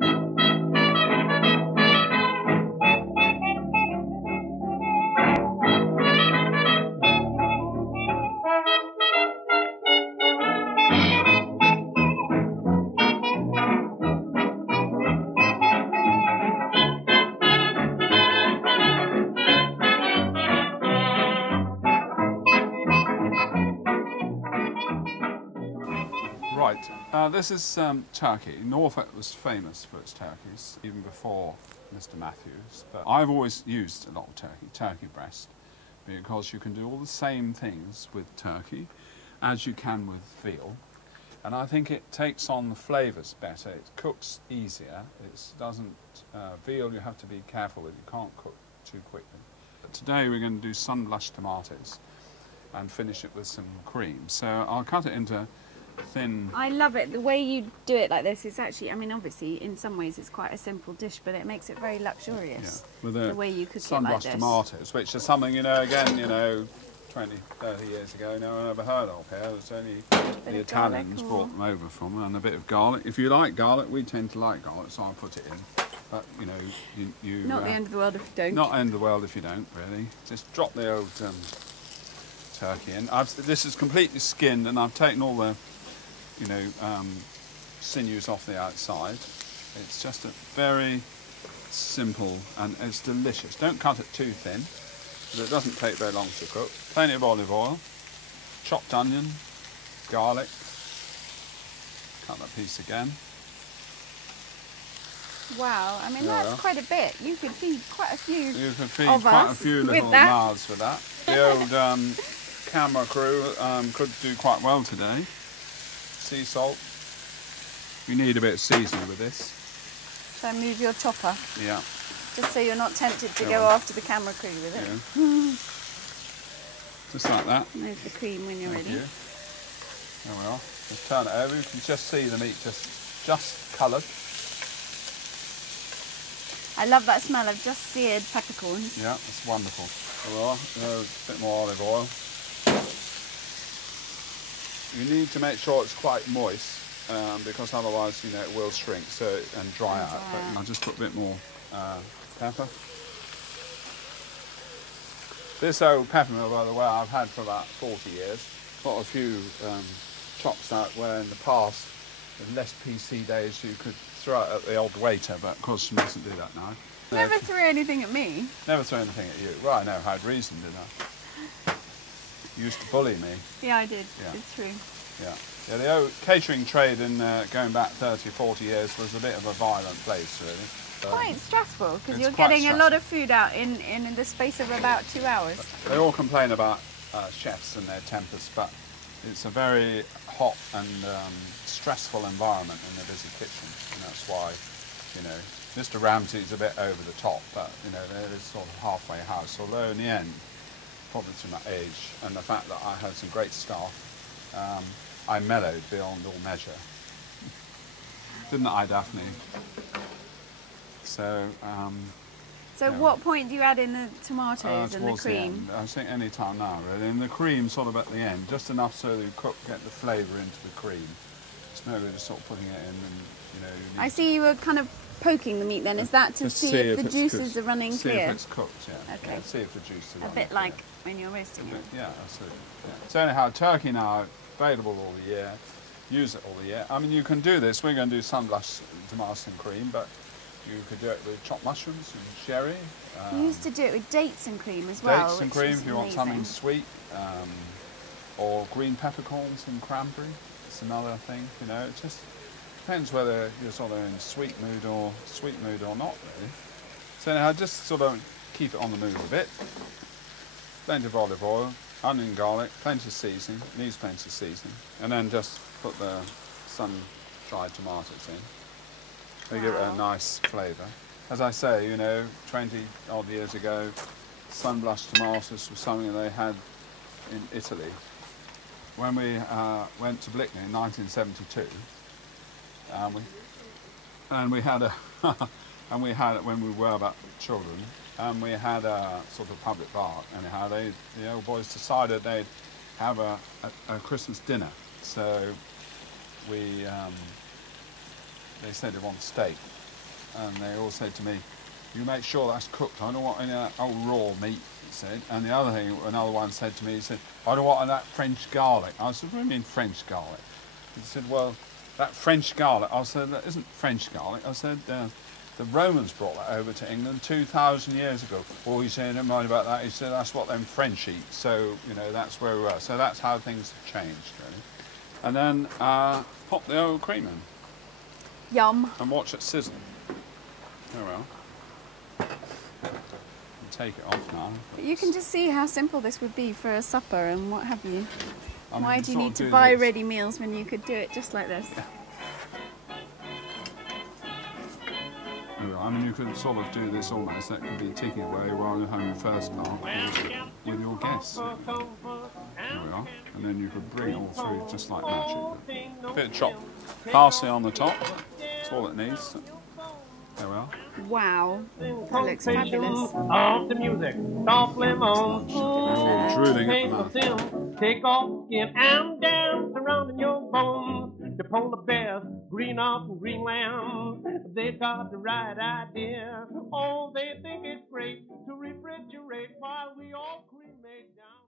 Right, this is turkey. Norfolk was famous for its turkeys, even before Mr. Matthews. But I've always used a lot of turkey breast, because you can do all the same things with turkey as you can with veal. And I think it takes on the flavours better, it cooks easier. It doesn't, veal you have to be careful with, you can't cook too quickly. But today we're going to do sun-blushed tomatoes and finish it with some cream. So I'll cut it into thin. I love it. The way you do it like this is actually, I mean, obviously in some ways it's quite a simple dish, but it makes it very luxurious. Yeah, with the way you cook it like this. Sun-blushed tomatoes, which is something, you know, again, you know, 20, 30 years ago, no one ever heard of here. It's only the Italians brought them over from, and a bit of garlic. If you like garlic, we tend to like garlic, so I'll put it in. But, you know, you not the end of the world if you don't. Not the end of the world if you don't, really. Just drop the old turkey in. This is completely skinned, and I've taken all the, you know, sinews off the outside. It's just a very simple, and it's delicious. Don't cut it too thin, but it doesn't take very long to cook. Plenty of olive oil, chopped onion, garlic. Cut that piece again. Wow, I mean, that's quite a bit. You could feed quite a few. You could feed quite a few little mouths with that. The old camera crew could do quite well today. Sea salt. You need a bit of seasoning with this. So move your chopper. Yeah. Just so you're not tempted to go after the camera crew with it. Yeah. Just like that. Move the cream when you're ready. There we are. Just turn it over. You can just see the meat just coloured. I love that smell of just seared peppercorns. Yeah, it's wonderful. There we are. A bit more olive oil. You need to make sure it's quite moist, because otherwise, you know, it will shrink and dry out. But I'll just put a bit more pepper. This old pepper mill, by the way, I've had for about 40 years. Got a few chops out where in the past, in less PC days, you could throw it at the old waiter, but of course you mustn't do that now. Never threw anything at me. Never threw anything at you. Well, I know, I had reason, didn't I? You used to bully me. Yeah, I did. Yeah. It's true. Yeah. Yeah, the old catering trade in going back 30, 40 years was a bit of a violent place, really. Quite stressful, because you're getting a lot of food out in the space of about 2 hours. They all complain about chefs and their tempers, but it's a very hot and stressful environment in the busy kitchen, and that's why, you know, Mr. Ramsay's a bit over the top, but, you know, there is sort of halfway house, although in the end, probably through my age and the fact that I had some great staff, I mellowed beyond all measure. Didn't I, Daphne? So, what point do you add in the tomatoes and the cream? I think any time now, really. And the cream sort of at the end, just enough so you get the flavour into the cream. It's no good just sort of putting it in and, you know... I see you were kind of poking the meat then. Is that to see if the juices are running clear? See if it's cooked, yeah. Okay. Yeah, see if the juices are running clear. A bit like when you're roasting it. Yeah, absolutely. Yeah. So anyhow, turkey now available all the year. Use it all the year. I mean, you can do this. We're going to do sun-blushed tomatoes and cream, but you could do it with chopped mushrooms and sherry. You used to do it with dates and cream as well. Dates and cream if you want something sweet, or green peppercorns and cranberry. It's another thing. You know, it just depends whether you're sort of in sweet mood or not, really. So anyhow, just sort of keep it on the move a bit. Plenty of olive oil, onion, garlic, plenty of seasoning. Needs plenty of seasoning, and then just put the sun-dried tomatoes in. They give it a nice flavour. As I say, you know, 20 odd years ago, sun-blushed tomatoes was something they had in Italy. When we went to Blickney in 1972, and we had when we were about children, and we had a sort of public bar. Anyhow, the old boys decided they'd have a Christmas dinner. So they said they want steak. and they all said to me, "You make sure that's cooked. I don't want any of that old raw meat," he said. And the other thing, another one said to me, he said, "I don't want that French garlic." I said, "What do you mean French garlic?" He said, "Well, that French garlic." I said, "That isn't French garlic." I said, "The Romans brought that over to England 2,000 years ago." "Oh," he said, "never mind about that." He said, "That's what them French eat." So, you know, that's where we were. So that's how things have changed, really. And then pop the old cream in. Yum. And watch it sizzle. There we are. Take it off now. But you can just see how simple this would be for a supper and what have you. I mean, why do you need to buy ready meals when you could do it just like this? Yeah. I mean, you could sort of do this almost. That could be ticking away while you're having your first class with your guests. There we are. And then you could bring it all through just like magic. A bit of chopped parsley on the top. That's all it needs. There we are. Wow, that looks fabulous. Off the music, softly moan. Drooling at the mouth. Take off skin and dance around in your bones. The polar bears, green off in Greenland, they got the right idea. Oh, they think it's great to refrigerate while we all cremate down.